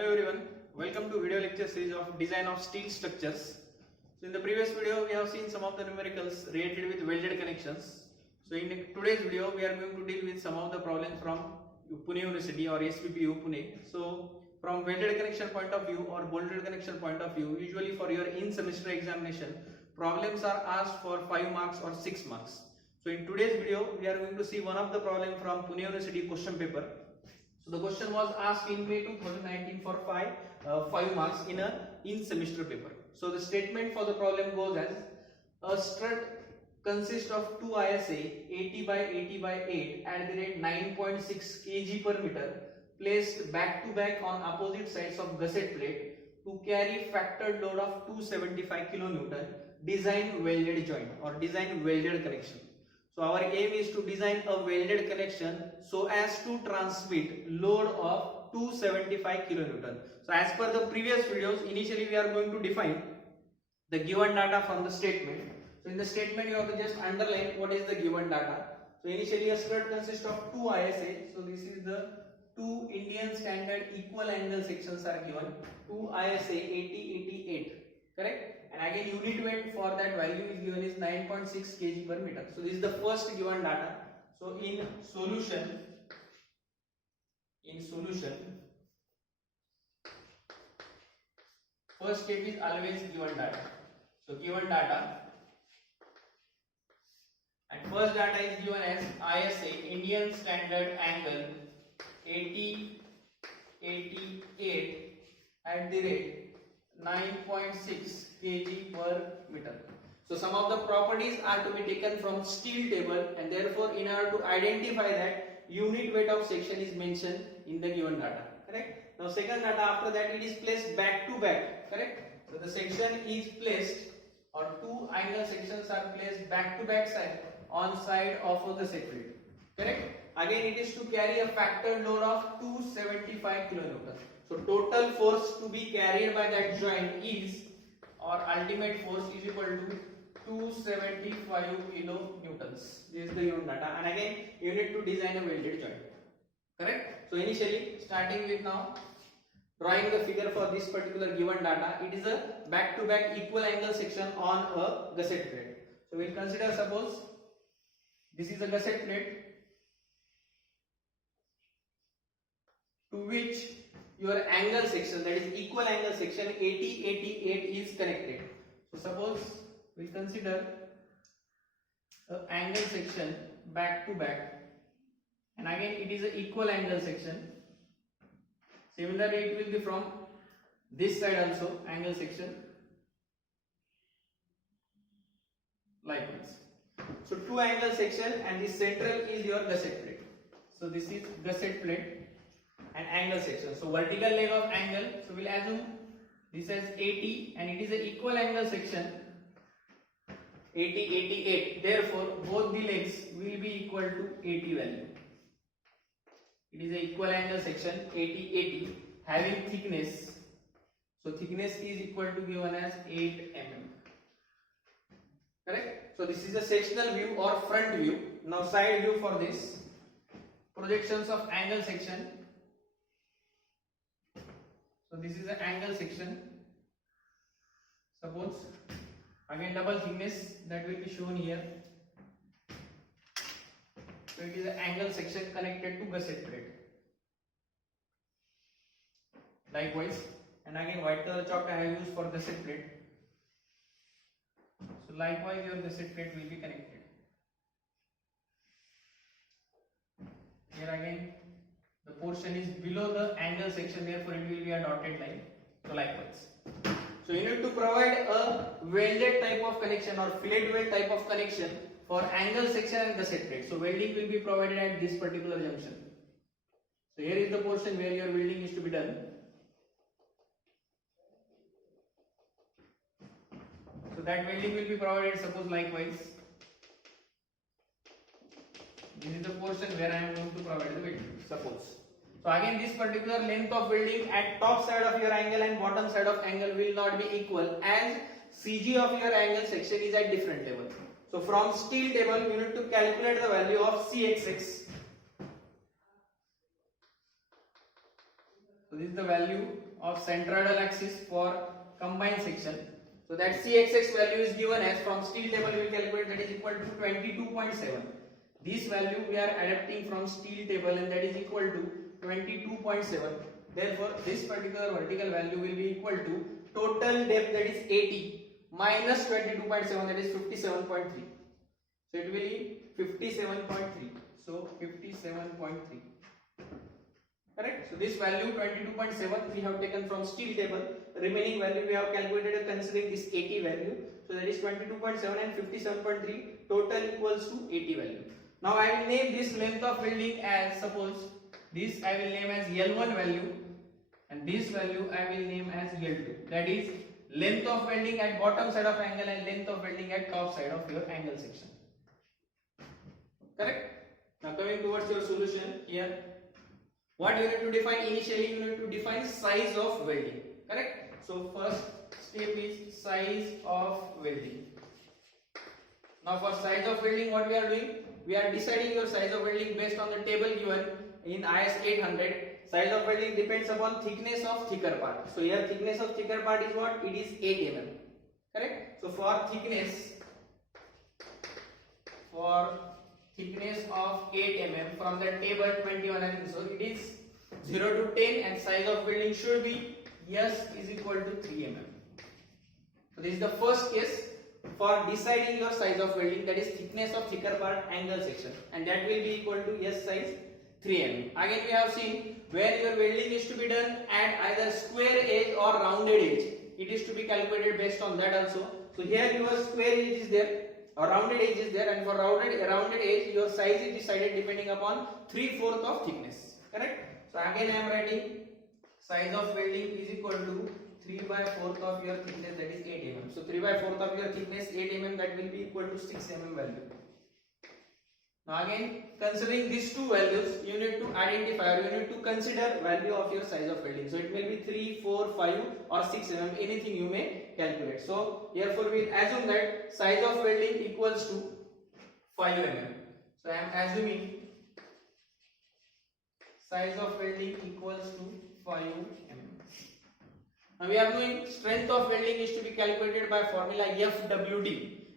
Hello everyone, welcome to video lecture series of design of steel structures. So in the previous video we have seen some of the numericals related with welded connections. So in today's video we are going to deal with some of the problems from Pune University or SPPU Pune. So from welded connection point of view or bolted connection point of view, usually for your in semester examination, problems are asked for 5 marks or 6 marks. So in today's video we are going to see one of the problem from Pune University question paper. So the question was asked in May 2019 for 5 marks in a in semester paper. So the statement for the problem goes as a strut consists of two ISA 80 by 80 by 8 at the rate 9.6 kg per meter placed back to back on opposite sides of gusset plate to carry factored load of 275 kN. Design welded joint or design welded connection. So our aim is to design a welded connection so as to transmit load of 275 kN. So as per the previous videos, initially we are going to define the given data from the statement. So in the statement you have to just underline what is the given data. So initially a strut consists of two ISA. So this is the two Indian standard equal angle sections are given. Two ISA 80-88, correct? And again unit weight for that value is given is 9.6 kg per meter. So this is the first given data. So in solution first step is always given data. So given data, and first data is given as ISA Indian standard angle 80-88 at the rate 9.6 kg per meter. So some of the properties are to be taken from steel table, and therefore in order to identify that, unit weight of section is mentioned in the given data, correct? Now second data, after that it is placed back to back, correct? So the section is placed, or two angle sections are placed back to back side on side of the gusset plate, correct? Again it is to carry a factored load of 275 kN. So total force to be carried by that joint is, or ultimate force is equal to 275 kilonewtons. This is the unit data, and again you need to design a welded joint, correct? So initially starting with now drawing the figure for this particular given data, it is a back to back equal angle section on a gusset plate. So we will consider, suppose this is a gusset plate to which your angle section, that is equal angle section 80-88 is connected. So suppose we consider a angle section back to back, and again it is an equal angle section. Similarly it will be from this side also angle section, likewise. So two angle section, and the central is your gusset plate. So this is gusset plate and angle section. So vertical leg of angle, so we'll assume this as 80, and it is an equal angle section 80-88. Therefore both the legs will be equal to 80 value. It is an equal angle section 80-80 having thickness. So thickness is equal to given as 8 mm. Correct? So this is a sectional view or front view. Now side view for this. Projections of angle section. So this is an angle section. Suppose again double thickness that will be shown here. So it is an angle section connected to gusset plate. Likewise, and again white color chalk I have used for gusset plate. So likewise your gusset plate will be connected. Here again the portion is below the angle section, therefore it will be a dotted line. So likewise. So you need to provide a welded type of connection or fillet weld type of connection for angle section and gusset plate. So welding will be provided at this particular junction. So here is the portion where your welding is to be done. So that welding will be provided, suppose likewise. This is the portion where I am going to provide the welding, suppose. So again this particular length of welding at top side of your angle and bottom side of angle will not be equal, as CG of your angle section is at different level. So from steel table you need to calculate the value of CXX. So this is the value of centroidal axis for combined section. So that CXX value is given as from steel table we will calculate, that is equal to 22.7. This value we are adapting from steel table and that is equal to 22.7. Therefore this particular vertical value will be equal to total depth, that is 80, minus 22.7, that is 57.3. So it will be 57.3. So 57.3. Correct. So this value 22.7 we have taken from steel table. The remaining value we have calculated considering this 80 value. So that is 22.7 and 57.3. Total equals to 80 value. Now I will name this length of welding as, suppose this I will name as L1 value and this value I will name as L2. That is length of welding at bottom side of angle and length of welding at top side of your angle section. Correct. Now coming towards your solution here. What you need to define initially, you need to define size of welding. Correct. So first step is size of welding. Now for size of welding, what we are doing? We are deciding your size of welding based on the table given in IS 800. Size of welding depends upon thickness of thicker part. So here thickness of thicker part is what? It is 8 mm. Correct. So for thickness of 8 mm from the table 21, I think so, it is 0 to 10 and size of welding should be S is equal to 3 mm. So this is the first case for deciding your size of welding, that is thickness of thicker part angle section, and that will be equal to S size 3 mm. Again we have seen where your welding is to be done at either square edge or rounded edge, it is to be calculated based on that also. So here your square edge is there or rounded edge is there, and for rounded edge your size is decided depending upon 3/4 of thickness. Correct. So again I am writing size of welding is equal to 3/4 of your thickness, that is 8 mm. So 3/4 of your thickness 8 mm, that will be equal to 6 mm value. Now again considering these two values you need to identify or you need to consider value of your size of welding. So it will be 3, 4, 5 or 6 mm, anything you may calculate. So therefore we will assume that size of welding equals to 5 mm. So I am assuming size of welding equals to 5 mm. Now we are doing strength of welding is to be calculated by formula FWD,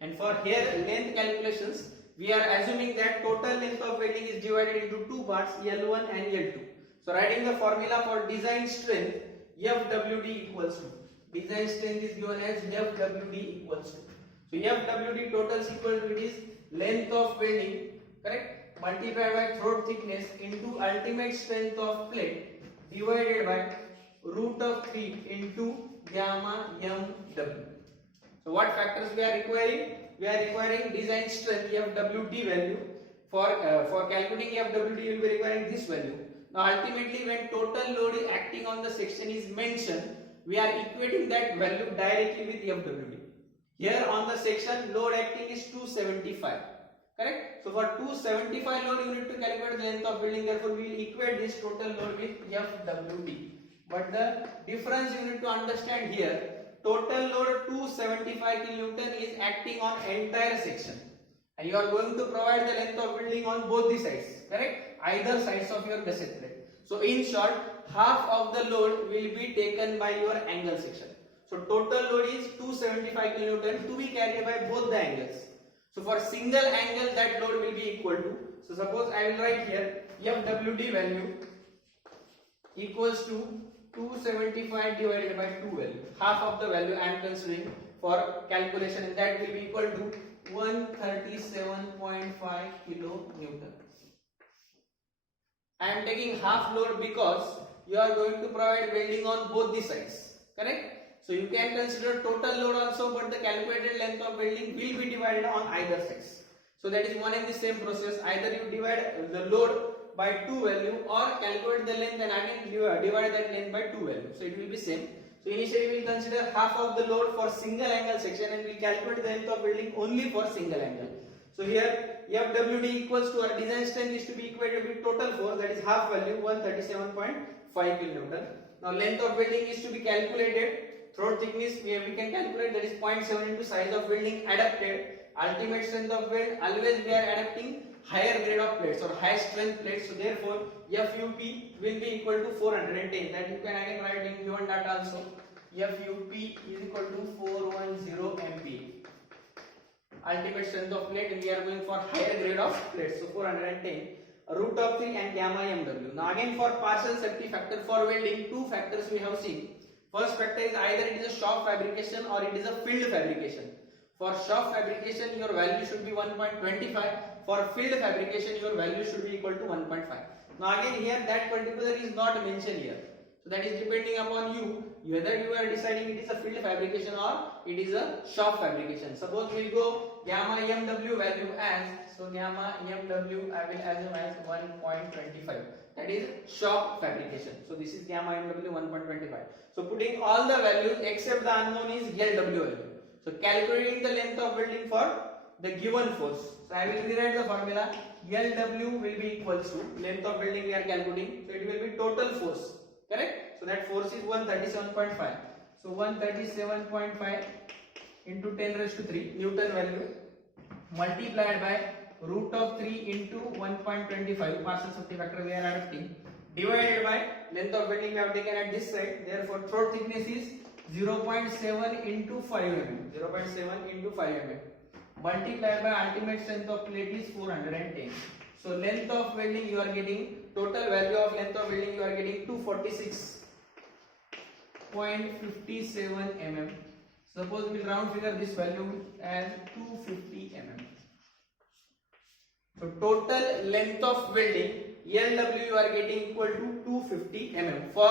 and for here length calculations we are assuming that total length of welding is divided into two parts, L1 and L2. So writing the formula for design strength, FWD equals to, design strength is given as FWD equals to. So FWD total is equal to, it is length of welding, correct, multiplied by throat thickness into ultimate strength of plate divided by root of 3 into gamma MW. So what factors we are requiring? We are requiring design strength FWD value. For calculating FWD you will be requiring this value. Now ultimately when total load is acting on the section is mentioned, we are equating that value directly with FWD. Here on the section load acting is 275. Correct? So for 275 load you need to calculate the length of welding, therefore we will equate this total load with FWD. But the difference you need to understand here, total load 275 kN is acting on entire section and you are going to provide the length of welding on both the sides, correct, either sides of your gusset plate. So in short, half of the load will be taken by your angle section. So total load is 275 kN to be carried by both the angles. So for single angle that load will be equal to, so suppose I will write here FWD value equals to 275 divided by 2 value, half of the value I am considering for calculation, and that will be equal to 137.5 kilonewton. I am taking half load because you are going to provide welding on both the sides, correct? So you can consider total load also, but the calculated length of welding will be divided on either sides. So that is one and the same process, either you divide the load by 2 value or calculate the length and again divide that length by 2 value. So it will be same. So initially we will consider half of the load for single angle section and we will calculate the length of welding only for single angle. So here FWD equals to our design strength is to be equated with total force, that is half value 137.5 kN. Now length of welding is to be calculated, throat thickness we can calculate, that is 0.7 into size of welding adapted. Ultimate strength of weld, always we are adapting higher grade of plates or high strength plates. So therefore FUP will be equal to 410. That you can again write in given data also. FUP is equal to 410 MPa. Ultimate strength of plate, and we are going for higher grade of plates. So 410. Root of 3 and gamma MW. Now again for partial safety factor for welding, two factors we have seen. First factor is either it is a shop fabrication or it is a field fabrication. For shop fabrication your value should be 1.25. For field fabrication your value should be equal to 1.5. Now again here that particular is not mentioned here. So that is depending upon you whether you are deciding it is a field fabrication or it is a shop fabrication. Suppose we will go gamma MW value as, so gamma MW I will assume as 1.25. That is shop fabrication. So this is gamma MW 1.25. So putting all the values except the unknown is LW value. So calculating the length of welding for the given force. So I will rewrite the formula. LW will be equals to length of welding we are calculating. So it will be total force. Correct? So that force is 137.5. So 137.5 into 10 raised to 3 Newton value multiplied by root of 3 into 1.25 partial safety factor we are adopting divided by length of welding we have taken at this side. Therefore throat thickness is 0.7 into 5 mm. 0.7 into 5 mm multiplied by ultimate strength of plate is 410. So length of welding you are getting, total value of length of welding you are getting 246.57 mm. Suppose we will round figure this value as 250 mm. So total length of welding LW you are getting equal to 250 mm for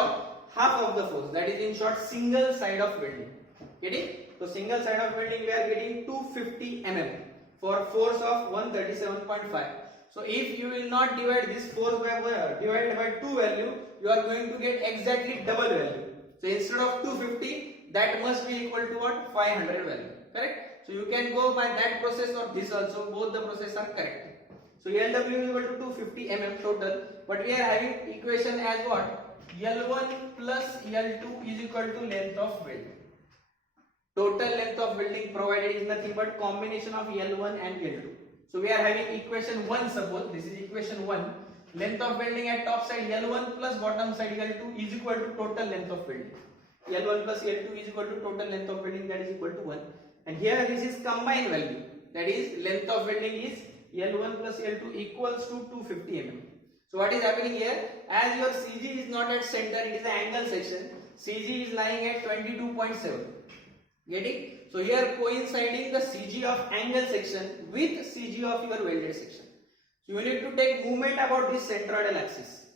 half of the force. That is in short single side of welding. Getting? So single side of welding we are getting 250 mm for force of 137.5. So if you will not divide this force by divided by 2 value, you are going to get exactly double value. So instead of 250, that must be equal to what? 500 value. Correct? So you can go by that process or this also. Both the process are correct. So LW is equal to 250 mm total. But we are having equation as what? L1 plus L2 is equal to length of weld. Total length of welding provided is nothing but combination of L1 and L2. So we are having equation 1, suppose this is equation 1. Length of welding at top side L1 plus bottom side L2 is equal to total length of welding. L1 plus L2 is equal to total length of welding, that is equal to 1. And here this is combined value. That is length of welding is L1 plus L2 equals to 250 mm. So what is happening here? As your CG is not at center, it is an angle section. CG is lying at 22.7. Getting? So here coinciding the CG of angle section with CG of your welded section. So you need to take movement about this centroidal axis.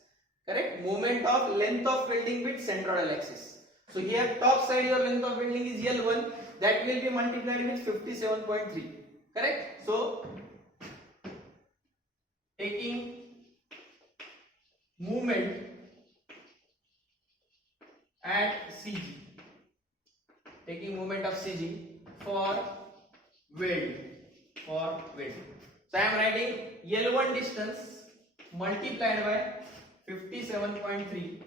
Correct? Movement of length of welding with centroidal axis. So here top side your length of welding is L1, that will be multiplied with 57.3. Correct? So taking movement at CG, taking moment of CG for weld. So I am writing L1 distance multiplied by 57.3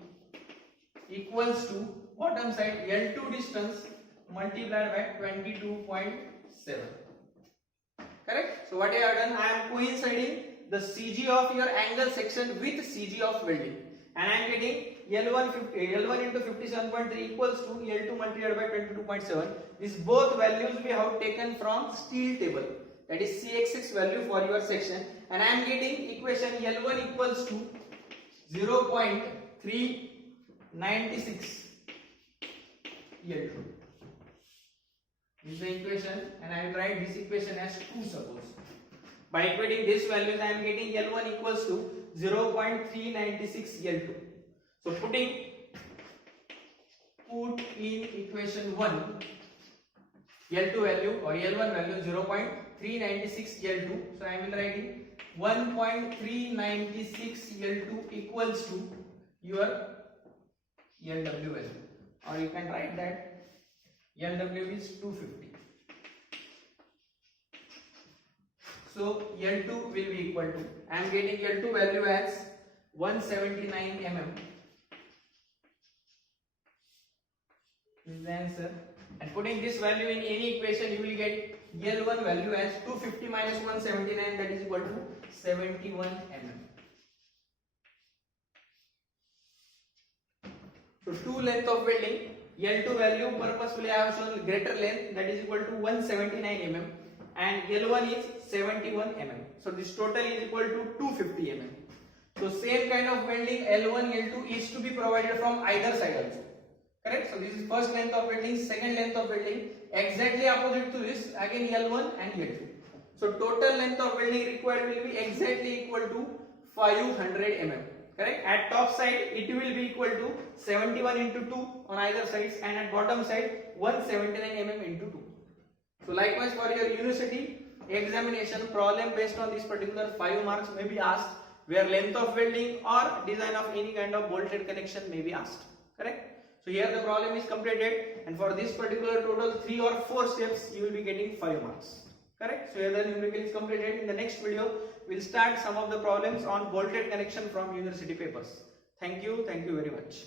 equals to bottom side L2 distance multiplied by 22.7. Correct? So what I have done, I am coinciding the CG of your angle section with CG of welding, and I am getting L1 into 57.3 equals to L2 multiplied by 22.7. These both values we have taken from steel table, that is CXX value for your section, and I am getting equation L1 equals to 0.396 L2. This is the equation, and I will write this equation as 2, suppose. By equating this values, I am getting L1 equals to 0.396 L2. So put in equation 1 L2 value or L1 value 0.396 L2. So I am writing 1.396 L2 equals to your LW value, or you can write that LW is 250. So L2 will be equal to, I am getting L2 value as 179 mm. This is the answer. And putting this value in any equation, you will get L1 value as 250 minus 179, that is equal to 71 mm. So two length of welding, L2 value purposefully I have shown greater length, that is equal to 179 mm, and L1 is 71 mm. So this total is equal to 250 mm. So same kind of welding L1, L2 is to be provided from either side also. Correct? So this is first length of welding, second length of welding, exactly opposite to this, again L1 and L2. So total length of welding required will be exactly equal to 500 mm. Correct? At top side it will be equal to 71 into 2 on either sides, and at bottom side 179 mm into 2. So likewise for your university examination, problem based on this particular 5 marks may be asked, where length of welding or design of any kind of bolted connection may be asked. Correct? So here the problem is completed, and for this particular total 3 or 4 steps you will be getting 5 marks. Correct? So here the numerical is completed. In the next video we will start some of the problems on bolted connection from university papers. Thank you very much.